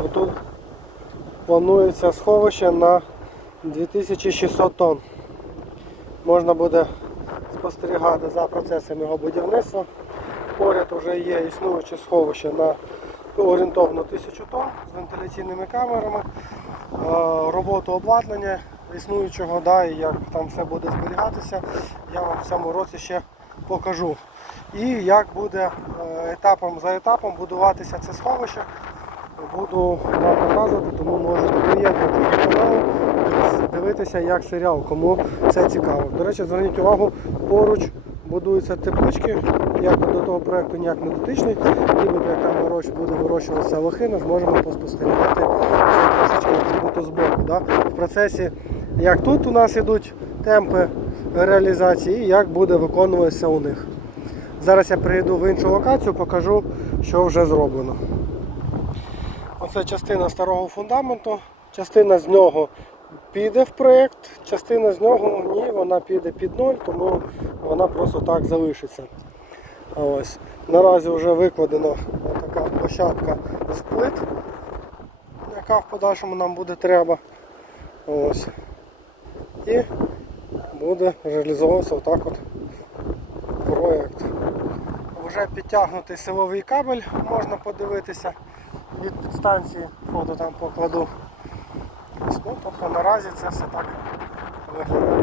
Отут планується сховище на 2600 тонн. Можна буде спостерігати за процесом його будівництва. Поряд вже є існуюче сховище на орієнтовно 1000 тонн з вентиляційними камерами, роботу обладнання існуючого, да, і як там все буде зберігатися, я вам в цьому році ще покажу. І як буде е, етапом за етапом будуватися це сховище, буду вам показувати, тому можете приєднатися до каналу, дивитися як серіал, кому це цікаво. До речі, зверніть увагу, поруч будуються теплички. Я до того проєкту ніяк не дотичний, ніби як там вирощ- буде вирощуватися лохина, зможемо поспостерігати трошечки нібито збоку. Да? В процесі, як тут у нас ідуть темпи реалізації, як буде виконуватися у них. Зараз я приїду в іншу локацію, покажу, що вже зроблено. Оце частина старого фундаменту, частина з нього піде в проєкт, частина з нього ні, вона піде під ноль, тому вона просто так залишиться. Ось. Наразі вже викладена така площадка з плит, яка в подальшому нам буде треба. Ось. І буде реалізовуватися отак от проєкт. Вже підтягнутий силовий кабель, можна подивитися від підстанції, фото там покладу. Ну, тобто наразі це все так виглядає.